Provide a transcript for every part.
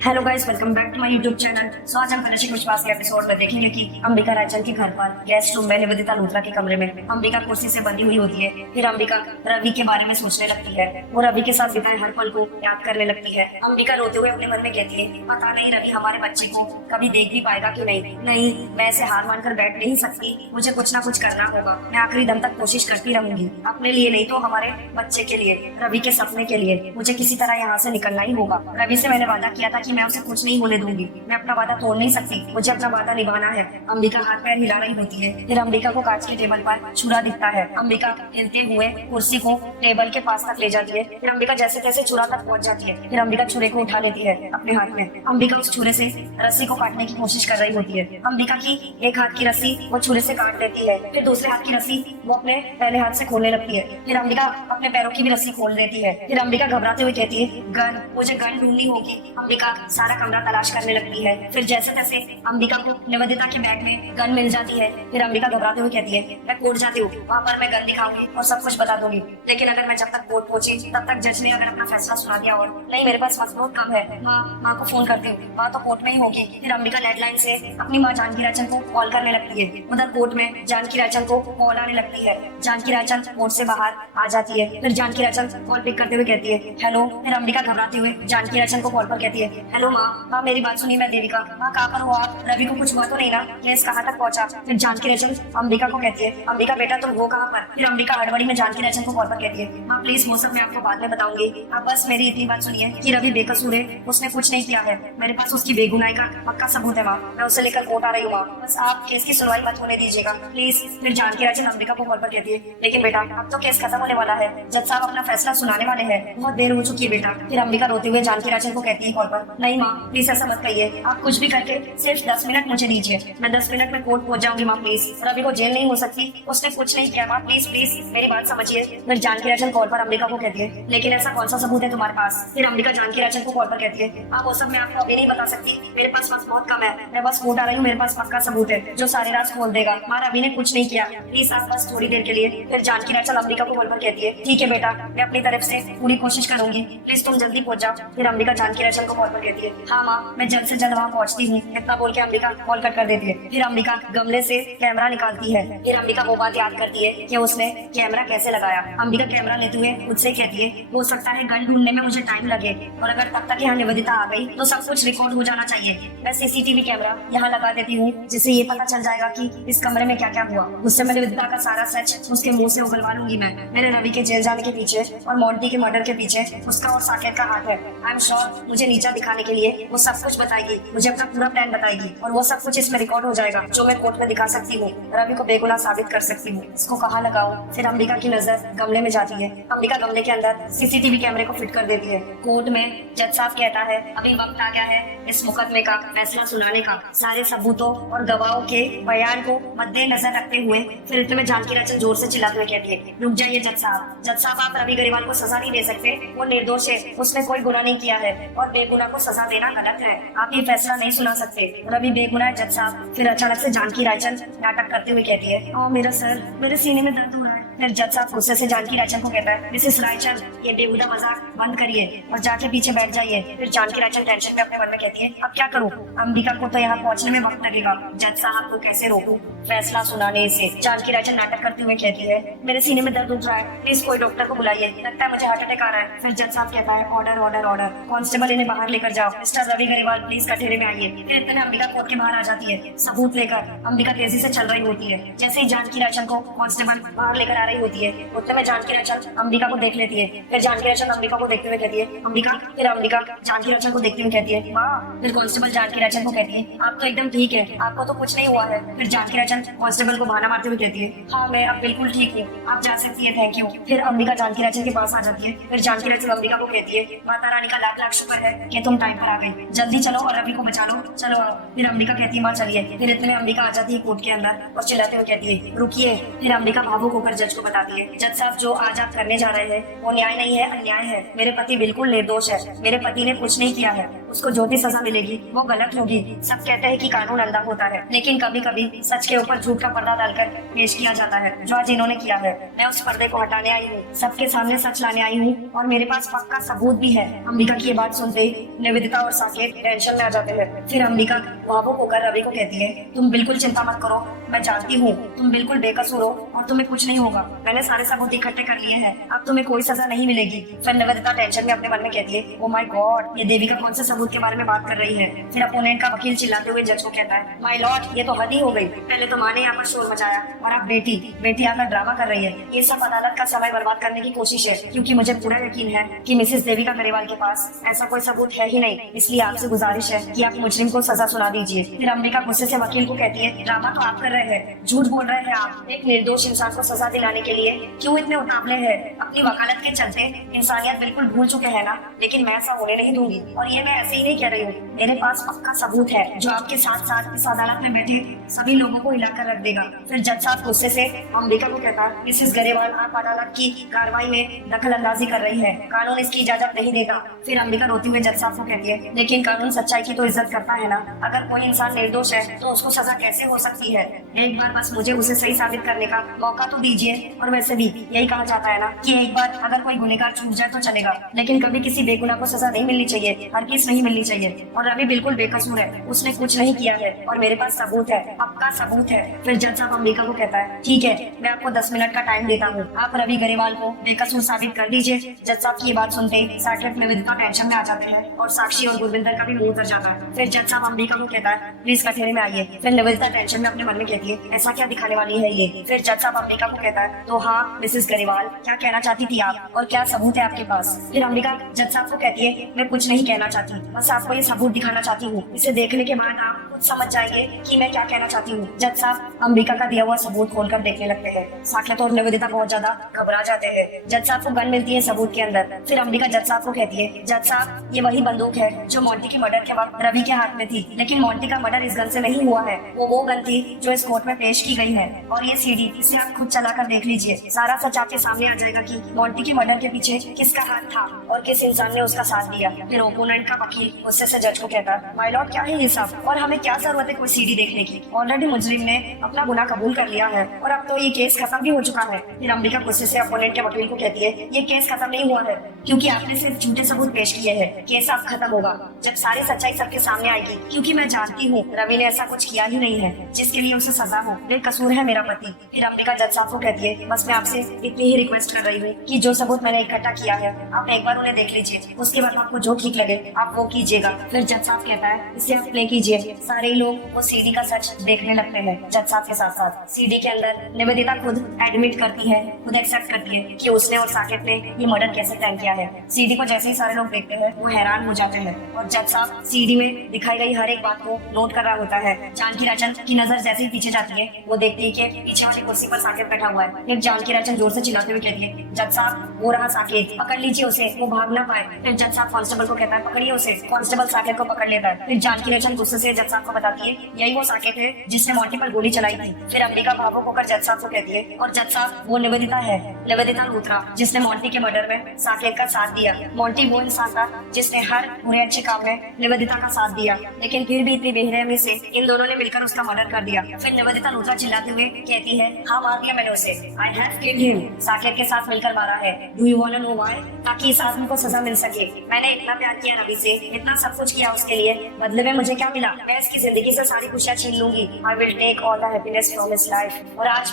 Hello guys, welcome back to my YouTube channel. So आज हम कनिष्क विश्वास के एपिसोड में देखेंगे कि अंबिका रायचंद के घर पर गेस्ट रूम में निवेदिता लूथरा के कमरे में अंबिका कुर्सी से बंधी हुई होती है। फिर अंबिका रवि के बारे में सोचने लगती है। वो रवि के साथ बिताए हर पल को याद करने लगती है। अंबिका रोते हुए अपने मन में कहती है, पता नहीं रवि हमारे बच्चे को कभी देख भी पाएगा कि नहीं, मैं ऐसे हार मानकर बैठ नहीं सकती। मुझे कुछ ना कुछ करना होगा। मैं आखिरी दम तक कोशिश करती रहूंगी, अपने लिए नहीं तो हमारे बच्चे के लिए, रवि के सपने के लिए। मुझे किसी तरह यहाँ से निकलना ही होगा। रवि से मैंने वादा किया था कि मैं उसे कुछ नहीं होने दूंगी। मैं अपना वादा तोड़ नहीं सकती, मुझे अपना वादा निभाना है। अंबिका हाथ पैर हिला रही होती है। फिर अंबिका को कांच के टेबल पर छुरा दिखता है। अंबिका हिलते हुए कुर्सी को टेबल के पास तक ले जाती है। फिर अंबिका जैसे तैसे छुरा तक पहुंच जाती है। फिर अंबिका छुरे को उठा लेती है अपने हाथ में। अंबिका उस छुरे से रस्सी को काटने की कोशिश कर रही होती है। अंबिका की एक हाथ की रस्सी वो छुरे से काट लेती है। फिर दूसरे हाथ की रस्सी वो अपने पहले हाथ से खोलने लगती है। फिर अंबिका अपने पैरों की भी रस्सी खोल देती है। फिर अंबिका घबराते हुए कहती है, गन, मुझे गन ढूंढनी होगी। अंबिका सारा कमरा तलाश करने लगती है। फिर जैसे तैसे अंबिका को निवेदिता के बैग में गन मिल जाती है। फिर अंबिका घबराते हुए कहती है, मैं कोर्ट जाती हूँ, वहाँ पर मैं गन दिखाऊंगी और सब कुछ बता दूंगी। लेकिन अगर मैं जब तक कोर्ट पहुंची तब तक जज ने अगर अपना फैसला सुना दिया और नहीं, मेरे पास वक्त बहुत कम है, माँ को फोन करती हूँ, माँ तो कोर्ट में ही होगी। फिर अंबिका डेडलाइन से अपनी माँ जानकी रायचंद को कॉल करने लगती है। उधर कोर्ट में जानकी रायचंद को कॉल आने लगती है। जानकी रायचंद कोर्ट से बाहर आ जाती है। फिर जानकी रायचंद कॉल पिक करते हुए कहती है, हेलो। फिर अंबिका घबराते हुए जानकी रायचंद को कॉल पर कहती है, हेलो माँ, मेरी बात सुनिए, मैं देविका। माँ कहाँ पर हो आप? रवि को कुछ हुआ तो नहीं ना? केस कहाँ तक पहुँचा? फिर जानकी रायचंद अंबिका को कहती है, अंबिका बेटा तुम हो कहाँ पर? फिर अंबिका हड़बड़ी में जानकी रायचंद को कॉल पर कहती है, माँ प्लीज वो सब मैं आपको बाद में बताऊंगी, आप बस मेरी इतनी बात सुनिए कि रवि बेकसूर है, उसने कुछ नहीं किया है। मेरे पास उसकी बेगुनाही का पक्का सबूत है माँ, मैं उसे लेकर कोर्ट आ रही हूँ माँ, बस आप केस की सुनवाई मत होने दीजिएगा प्लीज। फिर जानकी रायचंद अंबिका को कॉल पर कहती है, लेकिन बेटा अब तो केस खत्म होने वाला है, जज साहब अपना फैसला सुनाने वाले हैं, बहुत देर हो चुकी है बेटा। फिर अंबिका रोते हुए जानकी रायचंद को कहती है कॉल पर, नहीं माँ प्लीज ऐसा मत कहिए, आप कुछ भी करके सिर्फ 10 मिनट मुझे दीजिए, मैं 10 मिनट में कोर्ट पहुंच जाऊंगी माँ प्लीज। रवि को जेल नहीं हो सकती, उसने कुछ नहीं किया माँ, प्लीज प्लीज मेरी बात समझिए। फिर जानकी रायचंद कॉल पर अंबिका को कहती है, लेकिन ऐसा कौन सा सबूत है तुम्हारे पास? फिर अंबिका जानकी रायचंद को कॉल पर कहती है, हाँ वो सब मैं आपको अभी नहीं बता सकती, मेरे पास वक्त बहुत कम है, मैं बस कोर्ट आ रही हूँ, मेरे पास पक्का सबूत है जो सारी रात खोल देगा। माँ रवि ने कुछ नहीं किया, प्लीज आप बस थोड़ी देर के लिए। फिर जानकी रायचंद अंबिका को कॉल पर कहती है, ठीक है बेटा, मैं अपनी तरफ से पूरी कोशिश करूंगी, प्लीज तुम जल्दी पहुंच जाओ। फिर अंबिका जानकी रायचंद को कॉल पर कहती है, हाँ माँ मैं जल्द से जल्द वहाँ पहुंचती हूँ, इतना बोल के अंबिका कॉल कट कर देती है। फिर अंबिका गमले से कैमरा निकालती है। फिर अंबिका वो बात याद करती है कि उसने कैमरा कैसे लगाया। अंबिका कैमरा लेते हुए मुझसे कहती है, हो सकता है गन ढूंढने में मुझे टाइम लगे, और अगर तब तक यहाँ निवेदिता आ गई तो सब कुछ रिकॉर्ड हो जाना चाहिए। मैं सीसीटीवी कैमरा यहाँ लगा देती हूँ, जिससे ये पता चल जाएगा कि इस कमरे में क्या क्या हुआ। उससे मैं निवेदिता का सारा सच उसके मुंह से उगलवा लूंगी। मैं मेरे रवि के जेल जाने के पीछे और मोंटी के मर्डर के पीछे उसका और साकेत का हाथ है। आई एम श्योर मुझे नीचा दिखाने के लिए वो सब कुछ बताएगी, मुझे अपना पूरा प्लान बताएगी, और वो सब कुछ इसमें रिकॉर्ड हो जाएगा जो मैं कोर्ट में दिखा सकती हूँ, रवि को बेगुनाह साबित कर सकती हूँ। इसको कहाँ लगाऊं? फिर अंबिका की नजर गमले में जाती है। अंबिका गमले के अंदर सीसीटीवी कैमरे को फिट कर देती है। कोर्ट में जज साहब कहता है, अभी वक्त आ गया है इस मुकदमे का फैसला सुनाने का, सारे सबूतों और गवाहों के बयान को मद्देनजर रखते हुए। फिर इतने में जानकी रायचंद जोर से चिल्लाते हुए कहती है, रुक जाइए जज साहब, जज साहब आप रवि ग्रेवाल को सजा नहीं दे सकते, वो निर्दोष है, उसने कोई गुनाह नहीं किया है, और बेगुनाह को सजा देना गलत है, आप ये फैसला नहीं सुना सकते, रवि बेगुनाह है जज साहब। फिर अचानक से जानकी रायचंद नाटक करते हुए कहती है, ओ मेरा सर, मेरे सीने में दर्द हो रहा है। फिर जज साहब गुस्से से जानकी रायचंद को कहता है, मिसेस रायचंद ये बेहुदा मजाक बंद करिए और जाके पीछे बैठ जाइए। फिर जानकी रायचंद टेंशन में अपने मन में कहती है, अब क्या करूं? अंबिका को तो यहाँ पहुंचने में वक्त लगेगा, जज साहब को कैसे रोकूं फैसला सुनाने से? जानकी रायचंद नाटक करते हुए कहती है, मेरे सीने में दर्द उठ रहा है, प्लीज कोई डॉक्टर को बुलाइए, लगता है मुझे हार्ट अटैक आ रहा है। फिर जज साहब कहता है, ऑर्डर ऑर्डर ऑर्डर, कांस्टेबल इन्हें बाहर लेकर जाओ, मिस्टर रवि ग्रेवाल प्लीज कटहरे में आइए। फिर इतने अंबिका कोर्ट के बाहर आ जाती है सबूत लेकर। अंबिका तेजी से चल रही होती है। जैसे ही जानकी रायचंद को कांस्टेबल बाहर लेकर आ रही होती है, उतने में जानकी रायचंद अंबिका को देख लेती है। फिर जानकी रायचंद अंबिका को देखते हुए कहती है, अंबिका। फिर अंबिका जानकी रायचंद को देखते हुए कहती है, वाह। फिर कांस्टेबल जानकी रायचंद को कहती है, आप तो एकदम ठीक है, आपको तो कुछ नहीं हुआ है। फिर जानकी रायचंद कांस्टेबल को बहाना मारते हुए कहती है, हाँ मैं अब बिल्कुल ठीक हूँ, आप जा सकती है, थैंक यू। फिर अंबिका जानकी रायचंद के पास आ जाती है। फिर जानकी रायचंद अंबिका को कहती है, माता रानी का लाख लाख शुक्र है कि तुम टाइम पर आ गई, जल्दी चलो और रवि को बचा लो, चलो आओ। फिर अंबिका कहती है, माँ चलिए। फिर इतने में अंबिका आ जाती है कोर्ट के अंदर और चिल्लाते हुए कहती है, रुकिए। फिर अंबिका भावुक होकर जज को बताती है, जज साहब जो आज आप करने जा रहे हैं वो न्याय नहीं है, अन्याय है, मेरे पति बिल्कुल निर्दोष है, मेरे पति ने कुछ नहीं किया है, उसको जो भी सजा मिलेगी वो गलत होगी। सब कहते हैं कि कानून अंधा होता है, लेकिन कभी कभी सच के ऊपर झूठ का पर्दा डालकर पेश किया जाता है, जो आज इन्होंने किया है। मैं उस पर्दे को हटाने आई हूँ, सबके सामने सच लाने आई हूँ, और मेरे पास पक्का सबूत भी है। अंबिका की ये बात सुनते ही निवेदिता और साकेत टेंशन में आ जाते हैं। फिर अंबिका भावुक होकर रवि को कहती है, तुम बिल्कुल चिंता मत करो, मैं जानती हूँ तुम बिल्कुल बेकसूर हो और तुम्हें कुछ नहीं होगा। मैंने सारे सबूत इकट्ठे कर लिए हैं, अब तुम्हें कोई सजा नहीं मिलेगी। फिर निवेदिता टेंशन में अपने मन में कहती है, ओ माय गॉड, ये देविका कौन से सबूत के बारे में बात कर रही है। फिर अपोनेंट का वकील चिल्लाते हुए जज को कहता है, माय लॉर्ड, ये तो हद ही हो गई। पहले तो माँ ने यहाँ पर शोर मचाया और अब बेटी आकर ड्रामा कर रही है। ये सब अदालत का समय बर्बाद करने की कोशिश है, क्योंकि मुझे पूरा यकीन है कि मिसेस देविका गरेवाल के पास ऐसा कोई सबूत है ही नहीं। इसलिए आपसे गुजारिश है कि आप मुजरिम को सजा सुना दीजिए। फिर अंबिका गुस्से से वकील को कहती है, ड्रामा तो आप कर रहे हैं, झूठ बोल रहे हैं आप। एक निर्दोष इंसान को सजा दिलाने के लिए क्यों इतने उतावले हैं? अपनी वकालत के चलते इंसानियत बिल्कुल भूल चुके हैं ना? लेकिन मैं ऐसा होने नहीं दूंगी, और ये मैं ऐसे ही नहीं कह रही हूँ। मेरे पास पक्का सबूत है जो आपके साथ साथ इस अदालत में बैठे सभी लोगों को हिलाकर रख देगा। फिर जज साहब गुस्से से अंबिका को कहता है, मिसेस गरेवाल, आप अदालत की कार्रवाई में दखल अंदाजी कर रही है, कानून इसकी इजाजत नहीं देगा। फिर अंबिका रोती हुए जज साहब को कहती है, लेकिन कानून सच्चाई की तो इज्जत करता है ना। अगर कोई इंसान निर्दोष है तो उसको सजा कैसे हो सकती है? एक बार बस मुझे उसे सही साबित करने का मौका तो दीजिए। और वैसे भी यही कहा जाता है ना कि एक बार अगर कोई गुनहगार छूट जाए तो चलेगा, लेकिन कभी किसी बेगुनाह को सजा नहीं मिलनी चाहिए, हरगिज़ नहीं मिलनी चाहिए। और रवि बिल्कुल बेकसूर है, उसने कुछ नहीं किया है और मेरे पास सबूत है, पक्का सबूत है। फिर जज साहब अंबिका को कहता है, ठीक है, मैं आपको 10 मिनट का टाइम देता हूँ, आप रवि गरेवाल को बेकसूर साबित कर दीजिए। जज साहब की ये बात सुनते ही साकेत निवेदिता टेंशन में आ जाते हैं और साक्षी और गुरविंदर का भी मुंह उतर जाता है। फिर जज साहब अंबिका को कहता है, प्लीज कठेरे में आइए। फिर निवेदिता टेंशन में अपने मन में कहती है, ऐसा क्या दिखाने वाली है ये? फिर जज साहब अंबिका को कहता है, तो हाँ मिसेस गरेवाल, क्या कहना चाहती थी आप और क्या सबूत है आपके पास? फिर अंबिका जज साहब को कहती है, मैं कुछ नहीं कहना चाहती, बस आपको ये सबूत दिखाना चाहती हूँ। इसे देखने के बाद आप खुद समझ जाएंगे कि मैं क्या कहना चाहती हूँ। जज साहब अंबिका का दिया हुआ सबूत खोलकर देखने लगते हैं। साकेत और निवेदिता बहुत ज्यादा घबरा जाते हैं। जज साहब को गन मिलती है सबूत के अंदर। फिर अंबिका जज साहब को कहती है, जज साहब, ये वही बंदूक है जो मोंटी के मर्डर के वक्त रवि के हाथ में थी, लेकिन मोंटी का मर्डर इस गन से नहीं हुआ है। वो गन थी जो इस कोर्ट में पेश की गई है। और ये सीडी, इसे आप खुद चलाकर देख लीजिए, सारा सच आपके सामने आ जाएगा कि मोंटी के मर्डर के पीछे किसका हाथ था और किस इंसान ने उसका साथ दिया। फिर ओपोनेंट का वकील गुस्से से जज को कहता है, माय लॉर्ड, क्या है ये सब, और हमें क्या जरूरत है कोई सीडी देखने की? ऑलरेडी मुजरिम ने अपना गुनाह कबूल कर लिया है और अब तो ये केस खत्म भी हो चुका है। फिर अंबिका गुस्से से अपोनेंट के वकील को कहती है, ये केस खत्म नहीं हुआ है, क्योंकि आपने सिर्फ झूठे सबूत पेश किए हैं। केस अब खत्म होगा जब सारी सच्चाई सबके सामने आएगी, क्योंकि मैं जानती हूँ रवि ने ऐसा कुछ किया ही नहीं है जिसके लिए उसे सजा हो। बेकसूर है मेरा पति। फिर अंबिका जज साहब को कहती है, बस मैं आपसे इतनी ही रिक्वेस्ट कर रही हूँ कि जो सबूत मैंने इकट्ठा किया है आप एक बार उन्हें देख लीजिए, उसके बाद आपको जो ठीक लगे आप वो कीजिएगा। फिर जज साहब कहता है, इसे आप प्ले कीजिए। सारे लोग वो सीडी का सच देखने लगते हैं। जज साहब के साथ साथ सीडी के अंदर निवेदिता खुद एडमिट करती है, खुद एक्सेप्ट करती है कि उसने और साकेत ने ये मर्डर कैसे तय किया है। सीडी को जैसे ही सारे लोग देखते हैं वो हैरान हो जाते हैं और जज साहब सीडी में दिखाई गई हर एक बात को नोट कर रहा होता है। जानकी राजन की नजर जैसे ही पीछे जाती है वो देखती है कि पीछे वाली कुर्सी पर साकेत बैठा हुआ है। फिर जानकी राजन जोर से चिल्लाते हुए कहती है, जज साहब, वो रहा साकेत, पकड़ लीजिए उसे, वो भाग ना पाए। फिर जज साहब कांस्टेबल को कहता है, पकड़िए उसे। कांस्टेबल साकेत को पकड़ लेता है। फिर जानकी राजन गुस्से से जज साहब को बताती है, यही वो साकेत है जिसने मोंटी पर गोली चलाई थी। फिर अंबिका भावुक होकर जज साहब को कहती है, और जज साहब, वो निवेदिता है, निवेदिता लूथरा, जिसने मोंटी के मर्डर में साकेत का साथ दिया। मोंटी वो इंसान था जिसने हर बुरे अच्छे काम में निवेदिता का साथ दिया, लेकिन फिर भी इतनी बेरहमी से इन दोनों ने मिलकर उसका मर्डर कर दिया। फिर निवेदिता लूथरा चिल्लाते हुए कहती है, हाँ मार दिया मैंने उसे, I have killed him, Saket के साथ मिलकर मारा है। Do you want to know why? ताकि इस आदमी को सजा मिल सके। मैंने इतना प्यार किया रवि से, इतना सब कुछ किया उसके लिए, बदले में मुझे क्या मिला? मैं इसकी जिंदगी से सारी खुशियां छीन लूंगी। I will take all the happiness from his life. और आज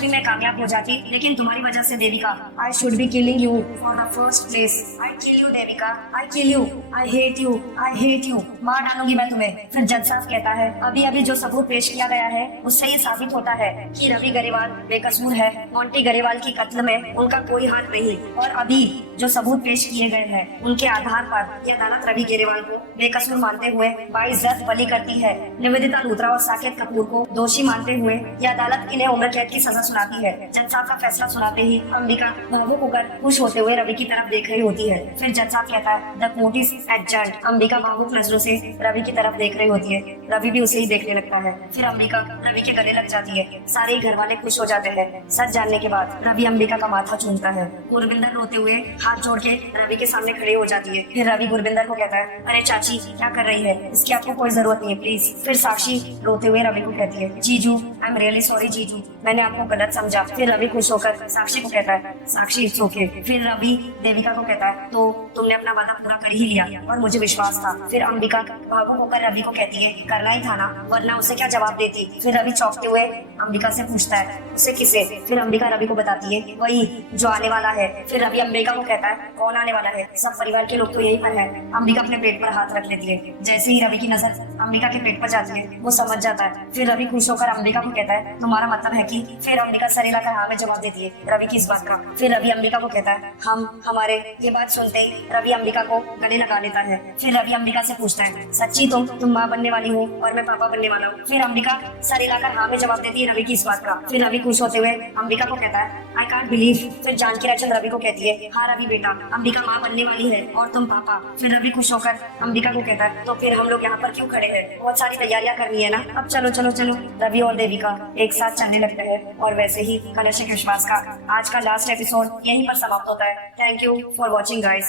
भी मैं कामयाब हो जाती, लेकिन तुम्हारी वजह से Devika, I should be killing you for the first place. I kill you Devika, I kill you, I hate you, I hate you, मार डालूंगी मैं तुम्हें। फिर जज साहब कहता है, अभी जो सबूत पेश किया गया है उससे ये साबित होता है कि रवि गरेवाल बेकसूर है, मोंटी गरेवाल की कत्ल में उनका कोई हाथ नहीं। और अभी जो सबूत पेश किए गए हैं उनके आधार पर यह अदालत रवि गरेवाल को बेकसूर मानते हुए बाइज्जत बरी करती है। निवेदिता लूथरा और साकेत कपूर को दोषी मानते हुए यह अदालत इन्हें उम्र कैद की सजा सुनाती है। जज साहब का फैसला सुनाते ही अंबिका भावुक होकर खुश होते हुए रवि की तरफ देख रही होती है। फिर जज साहब कहता है, the court is adjourned. Ambika भावुक नजरों से रवि की तरफ देख रही होती है। रवि भी उसे ही देखने लगता है। फिर अंबिका रवि के गले लग जाती है। सारे घर वाले खुश हो जाते हैं। सच जानने के बाद रवि अंबिका का माथा चूमता है। गुरविंदर रोते हुए हाथ जोड़ के रवि के सामने खड़े हो जाती है। फिर रवि गुरविंदर को कहता है, अरे चाची क्या कर रही है, इसकी आपको कोई जरूरत नहीं है प्लीज। फिर साक्षी रोते हुए रवि को कहती है, जीजू आई एम रियली सॉरी जीजू, मैंने आपको गलत समझा। फिर रवि खुश होकर साक्षी को कहता है, साक्षी इट्स ओके। फिर रवि देविका को कहता है, तो तुमने अपना वादा पूरा कर ही लिया और मुझे विश्वास था। फिर अंबिका भावुक होकर रवि को कहती है, करना ही था ना, वरना उसे क्या जवाब देती। फिर रवि चौंकते हुए अंबिका से पूछता है, उसे किसे? फिर अंबिका रवि को बताती है, वही जो आने वाला है। फिर रवि अंबिका को कहता है, कौन आने वाला है? सब परिवार के लोग तो यही पर है। अंबिका अपने पेट पर हाथ रख लेती है। जैसे ही रवि की नजर अंबिका के पेट पर जाती है वो समझ जाता है। फिर रवि खुश होकर अंबिका को कहता है, तुम्हारा मतलब है कि? फिर अंबिका सर हिलाकर हाँ में जवाब देती है। रवि की इस बात का। फिर रवि अंबिका को कहता है, हम हमारे। ये बात सुनते ही रवि अंबिका को गले लगा लेता है। फिर रवि अंबिका से पूछता है, सच्ची तुम माँ बनने वाली हो और मैं पापा बनने वाला हूँ? फिर अंबिका सर हिलाकर हाँ में जवाब देती है रवि की इस बात का। फिर रवि खुश होते हुए अंबिका को कहता है, आई कांट बिलीव। फिर जानकी राजचंद रवि को कहती है, हाँ रवि बेटा, अंबिका माँ बनने वाली है और तुम पापा। फिर रवि खुश होकर अंबिका को कहता है, तो फिर हम लोग यहाँ पर क्यों खड़े हैं? बहुत सारी तैयारियां करनी है ना, अब चलो चलो चलो। रवि और देविका एक साथ चलने लगते हैं और वैसे ही कलश एक विश्वास का आज का लास्ट एपिसोड यहीं पर समाप्त होता है। Thank you for watching guys.